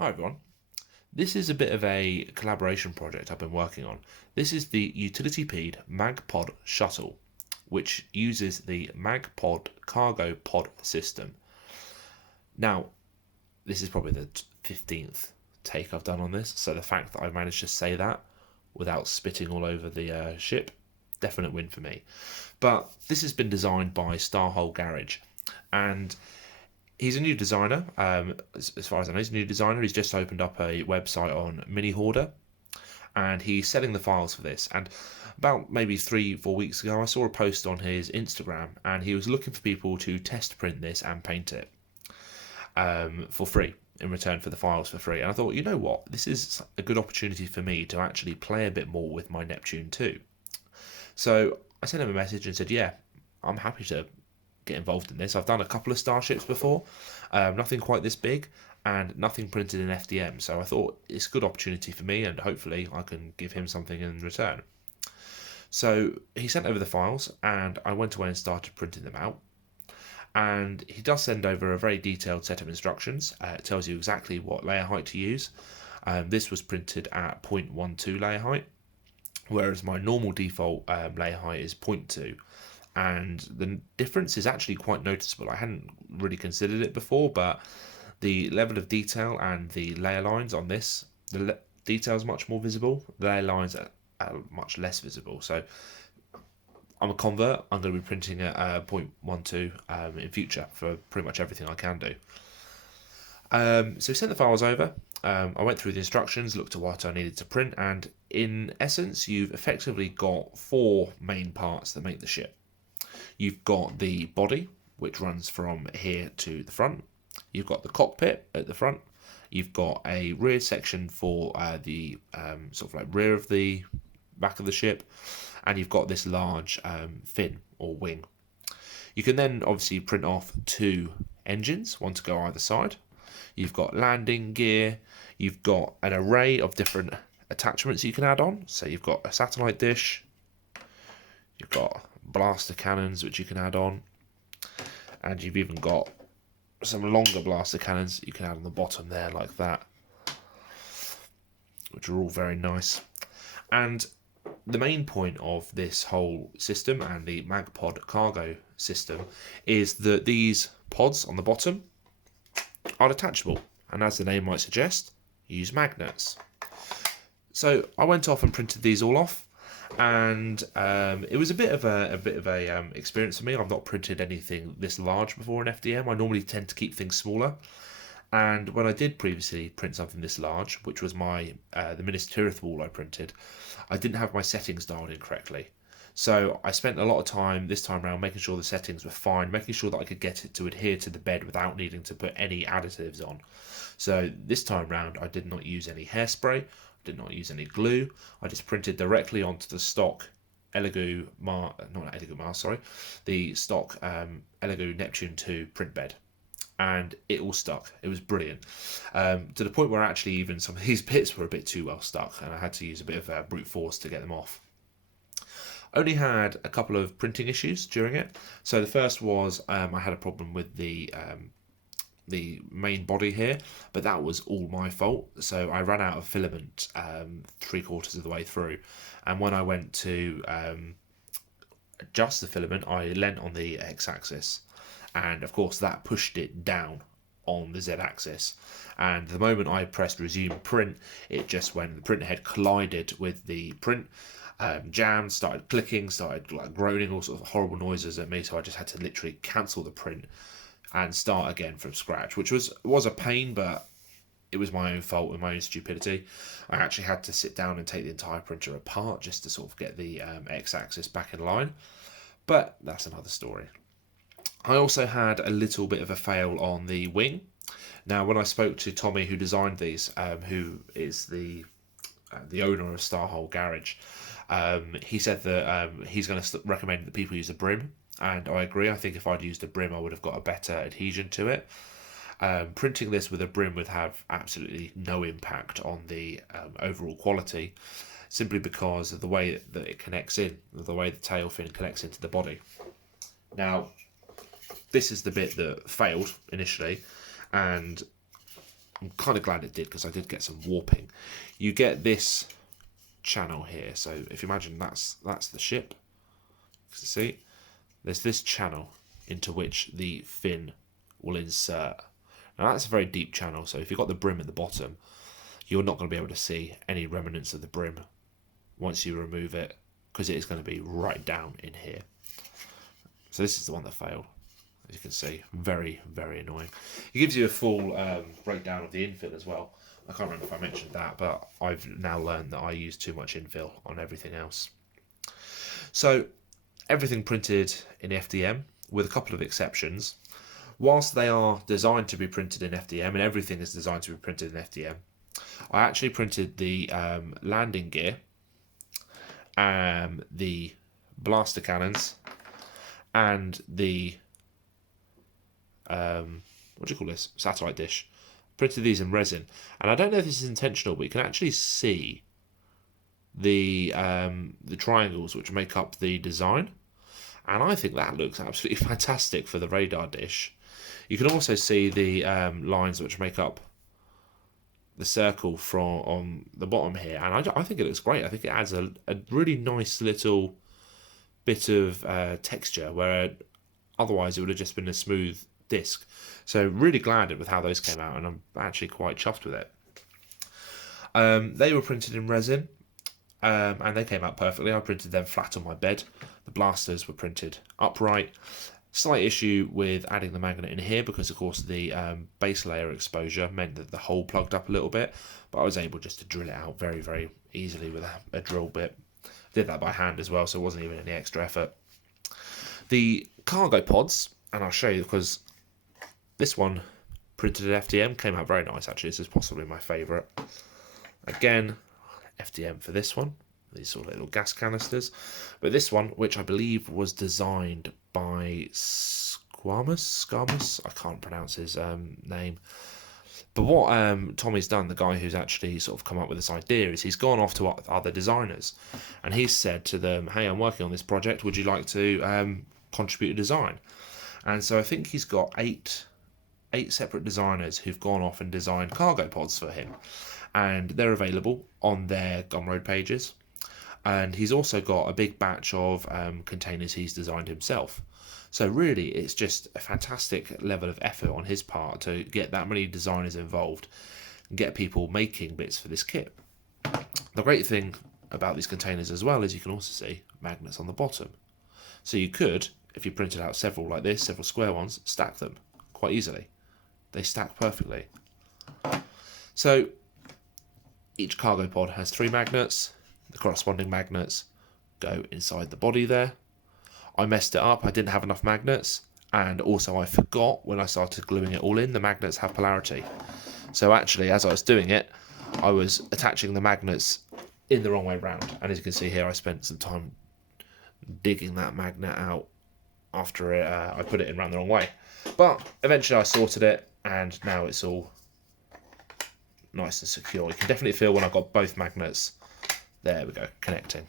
Hi everyone. This is a bit of a collaboration project I've been working on. This is the Utilitypede MagPod Shuttle, which uses the MagPod cargo pod system. Now, this is probably the 15th take I've done on this, so the fact that I managed to say that without spitting all over the ship, definite win for me. But this has been designed by Starhole Garage, and he's a new designer. As far as I know, he's a new designer. He's just opened up a website on Mini Hoarder, and he's selling the files for this. And about maybe 3-4 weeks ago, I saw a post on his Instagram, and he was looking for people to test print this and paint it for free in return for the files for free. And I thought, you know what, this is a good opportunity for me to actually play a bit more with my Neptune 2. So I sent him a message and said, yeah, I'm happy to get involved in this. I've done a couple of starships before, nothing quite this big, and nothing printed in FDM. So I thought it's a good opportunity for me, and hopefully I can give him something in return. So he sent over the files, and I went away and started printing them out. And he does send over a very detailed set of instructions. It tells you exactly what layer height to use. This was printed at 0.12 layer height, whereas my normal default layer height is 0.2. And the difference is actually quite noticeable. I hadn't really considered it before, but the level of detail and the layer lines on this, detail is much more visible. The layer lines are much less visible. So I'm a convert. I'm going to be printing at 0.12 in future for pretty much everything I can do. So we sent the files over. I went through the instructions, looked at what I needed to print, and in essence, you've effectively got 4 main parts that make the ship. You've got the body, which runs from here to the front. You've got the cockpit at the front. You've got a rear section for the sort of like rear of the back of the ship. And you've got this large fin or wing. You can then obviously print off 2 engines, one to go either side. You've got landing gear. You've got an array of different attachments you can add on. So you've got a satellite dish. You've got blaster cannons which you can add on, and you've even got some longer blaster cannons that you can add on the bottom there like that, which are all very nice. And the main point of this whole system and the MagPod cargo system is that these pods on the bottom are detachable, and as the name might suggest, use magnets. So I went off and printed these all off, and it was a bit of a experience for me. I've not printed anything this large before in FDM. I normally tend to keep things smaller, and when I did previously print something this large, which was my the Minas Tirith wall I printed, I didn't have my settings dialed in correctly. So I spent a lot of time this time around making sure the settings were fine, making sure that I could get it to adhere to the bed without needing to put any additives on. So this time round I did not use any hairspray, did not use any glue. I just printed directly onto the stock the stock Elegoo Neptune 2 print bed, and it all stuck. It was brilliant, to the point where actually even some of these bits were a bit too well stuck, and I had to use a bit of brute force to get them off. Only had a couple of printing issues during it. So the first was I had a problem with the main body here, but that was all my fault. So I ran out of filament 3/4 of the way through, and when I went to adjust the filament, I leant on the x-axis, and of course that pushed it down on the z-axis, and the moment I pressed resume print, it just went, the print head collided with the print, jammed, started clicking, started like groaning, all sorts of horrible noises at me, so I just had to literally cancel the print and start again from scratch, which was a pain, but it was my own fault and my own stupidity. I actually had to sit down and take the entire printer apart just to sort of get the x-axis back in line, but that's another story. I also had a little bit of a fail on the wing. Now, when I spoke to Tommy, who designed these, who is the owner of Starhole Garage, he said that he's going to recommend that people use a brim, and I agree. I think if I'd used a brim, I would have got a better adhesion to it. Printing this with a brim would have absolutely no impact on the overall quality, simply because of the way that it connects in, the way the tail fin connects into the body. Now, this is the bit that failed initially, and I'm kind of glad it did, because I did get some warping. You get this channel here. So if you imagine that's the ship. See, there's this channel into which the fin will insert. Now that's a very deep channel, so if you've got the brim at the bottom, you're not going to be able to see any remnants of the brim once you remove it, because it is going to be right down in here. So this is the one that failed. As you can see, very, very annoying. It gives you a full breakdown of the infill as well. I can't remember if I mentioned that, but I've now learned that I use too much infill on everything else. So everything printed in FDM, with a couple of exceptions. Whilst they are designed to be printed in FDM, and everything is designed to be printed in FDM, I actually printed the landing gear, the blaster cannons, and the what do you call this? Satellite dish. Printed these in resin, and I don't know if this is intentional, but you can actually see the triangles which make up the design, and I think that looks absolutely fantastic for the radar dish. You can also see the lines which make up the circle from on the bottom here, and I think it looks great. I think it adds a really nice little bit of texture, where otherwise it would have just been a smooth disc. So really glad with how those came out, and I'm actually quite chuffed with it. They were printed in resin, and they came out perfectly. I printed them flat on my bed. The blasters were printed upright. Slight issue with adding the magnet in here, because of course the base layer exposure meant that the hole plugged up a little bit, but I was able just to drill it out very, very easily with a drill bit. Did that by hand as well, so it wasn't even any extra effort. The cargo pods, and I'll show you, because this one printed at FDM came out very nice actually. This is possibly my favourite. Again, FDM for this one, these sort of little gas canisters. But this one, which I believe was designed by Squamus, I can't pronounce his name. But what Tommy's done, the guy who's actually sort of come up with this idea, is he's gone off to other designers, and he's said to them, hey, I'm working on this project, would you like to contribute a design? And so I think he's got eight separate designers who've gone off and designed cargo pods for him, and they're available on their Gumroad pages. And he's also got a big batch of containers he's designed himself. So really, it's just a fantastic level of effort on his part to get that many designers involved and get people making bits for this kit. The great thing about these containers as well is you can also see magnets on the bottom. So you could, if you printed out several like this, several square ones, stack them quite easily. They stack perfectly. So each cargo pod has 3 magnets. The corresponding magnets go inside the body there. I messed it up. I didn't have enough magnets, and also I forgot when I started gluing it all in, the magnets have polarity. So actually, as I was doing it, I was attaching the magnets in the wrong way round. And as you can see here, I spent some time digging that magnet out after I put it in round the wrong way. But eventually I sorted it, and now it's all nice and secure. You can definitely feel when I've got both magnets, there we go, connecting.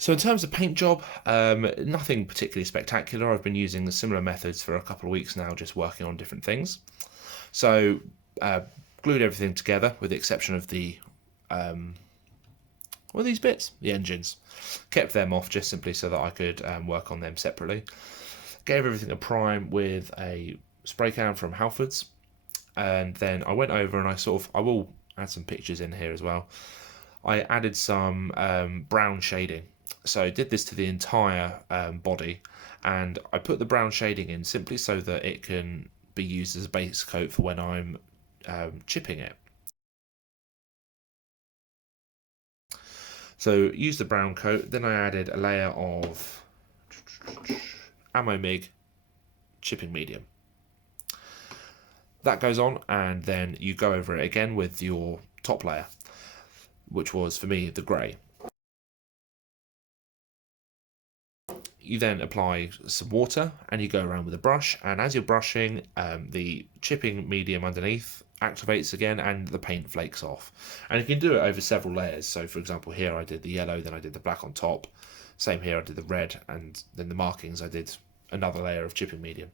So in terms of paint job, nothing particularly spectacular. I've been using the similar methods for a couple of weeks now, just working on different things. So glued everything together with the exception of the these bits, the engines. Kept them off just simply so that I could work on them separately. Gave everything a prime with a spray can from Halfords, and then I went over and I will add some pictures in here as well. I added some brown shading. So I did this to the entire body, and I put the brown shading in simply so that it can be used as a base coat for when I'm chipping it. So used the brown coat, then I added a layer of Ammo MIG chipping medium. That goes on, and then you go over it again with your top layer, which was for me the grey. You then apply some water and you go around with a brush, and as you're brushing, the chipping medium underneath activates again and the paint flakes off. And you can do it over several layers. So for example here I did the yellow, then I did the black on top. Same here, I did the red, and then the markings I did another layer of chipping medium.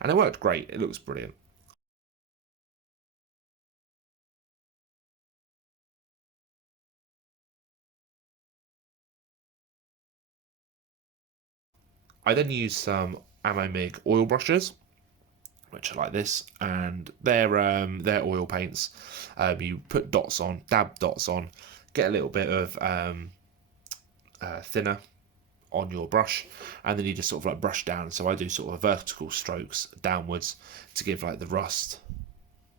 And it worked great, it looks brilliant. I then use some Ammo MIG oil brushes, which are like this, and they're oil paints. You put dots on, dab dots on, get a little bit of thinner on your brush, and then you just sort of like brush down. So I do sort of vertical strokes downwards to give like the rust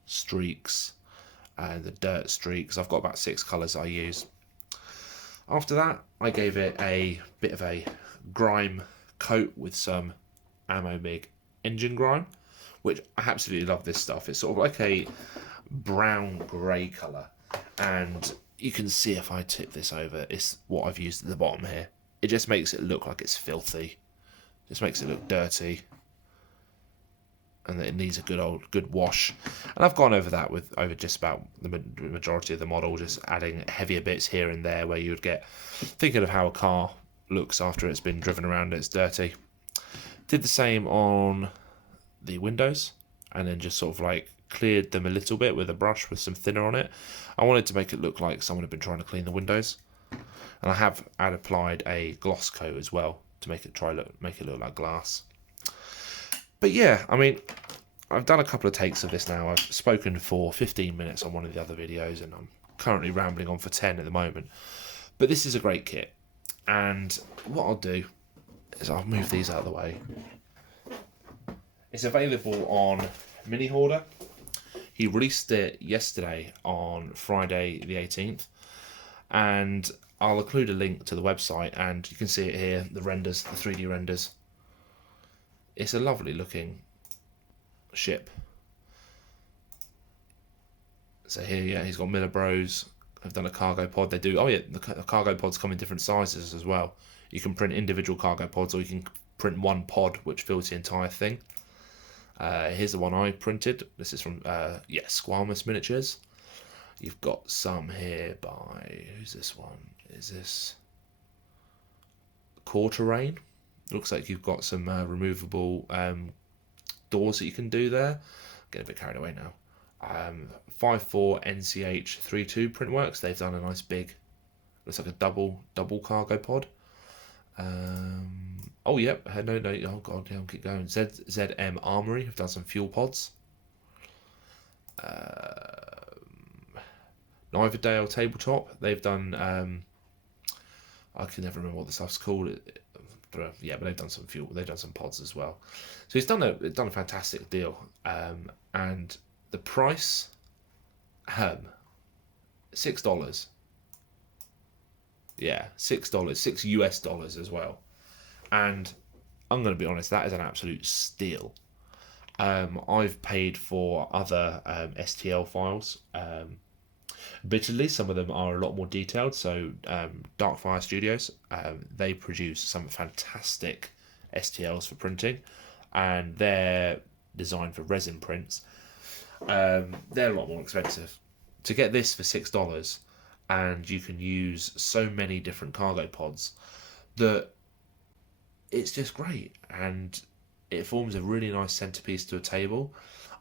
streaks and the dirt streaks. I've got about 6 colours I use. After that, I gave it a bit of a grime coat with some Ammo MIG engine grime, which I absolutely love this stuff. It's sort of like a brown grey colour, and you can see if I tip this over, it's what I've used at the bottom here. It just makes it look like it's filthy. Just makes it look dirty. And it needs a good wash. And I've gone over that with over just about the majority of the model, just adding heavier bits here and there where you would get thinking of how a car looks after it's been driven around and it's dirty. Did the same on the windows, and then just sort of like cleared them a little bit with a brush with some thinner on it. I wanted to make it look like someone had been trying to clean the windows. And I have applied a gloss coat as well to make it look like glass. But yeah, I mean, I've done a couple of takes of this now. I've spoken for 15 minutes on one of the other videos, and I'm currently rambling on for 10 at the moment. But this is a great kit, and what I'll do is I'll move these out of the way. It's available on Mini Hoarder. He released it yesterday on Friday the 18th, and I'll include a link to the website, and you can see it here, the renders, the 3D renders. It's a lovely looking ship. So here, yeah, he's got Miller Bros. I've done a cargo pod. They do, oh yeah, the cargo pods come in different sizes as well. You can print individual cargo pods, or you can print one pod which fills the entire thing. Here's the one I printed. This is from Squamous Miniatures. You've got some here by, who's this one? Is this Core Terrain? Looks like you've got some removable doors that you can do there. Getting a bit carried away now. 5.4 NCH 3.2 Printworks. They've done a nice big, looks like a double cargo pod. Oh yep, no, oh god, yeah, I'll keep going. ZM Armory have done some fuel pods. Niverdale Tabletop, they've done I can never remember what the stuff's called. Yeah, but they've done some fuel. They've done some pods as well. So he's done a fantastic deal. And the price, $6. Yeah, $6, $6 as well. And I'm going to be honest, that is an absolute steal. I've paid for other STL files. Admittedly, some of them are a lot more detailed. So Darkfire Studios, they produce some fantastic STLs for printing, and they're designed for resin prints. They're a lot more expensive. To get this for $6, and you can use so many different cargo pods, that it's just great, and it forms a really nice centerpiece to a table.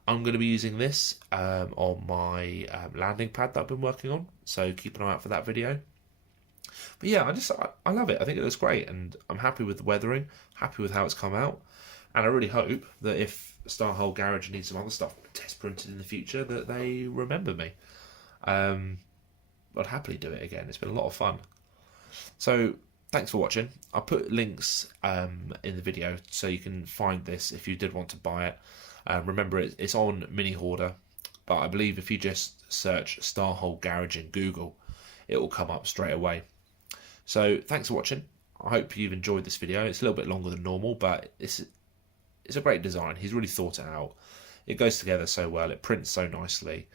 I'm going to be using this on my landing pad that I've been working on, so keep an eye out for that video. But yeah, I love it. I think it looks great, and I'm happy with the weathering, happy with how it's come out, and I really hope that if Starhole Garage needs some other stuff test printed in the future, that they remember me. I'd happily do it again. It's been a lot of fun. So thanks for watching. I'll put links in the video so you can find this if you did want to buy it. Remember, it's on Mini Hoarder, but I believe if you just search Starhole Garage in Google, it will come up straight away. So thanks for watching. I hope you've enjoyed this video. It's a little bit longer than normal, but it's a great design. He's really thought it out. It goes together so well. It prints so nicely.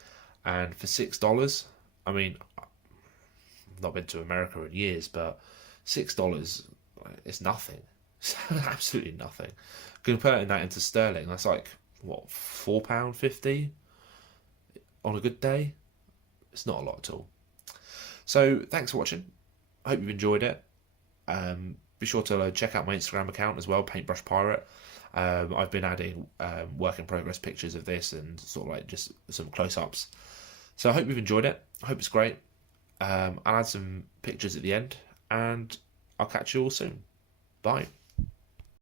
And for $6, I mean, I've not been to America in years, but $6, it's nothing. It's absolutely nothing. Converting that into sterling, that's like, what, £4.50 on a good day? It's not a lot at all. So thanks for watching. I hope you've enjoyed it. Be sure to check out my Instagram account as well, Paintbrush Pirate. I've been adding work in progress pictures of this and sort of like just some close-ups. So I hope you've enjoyed it. I hope it's great. I'll add some pictures at the end, and I'll catch you all soon. Bye.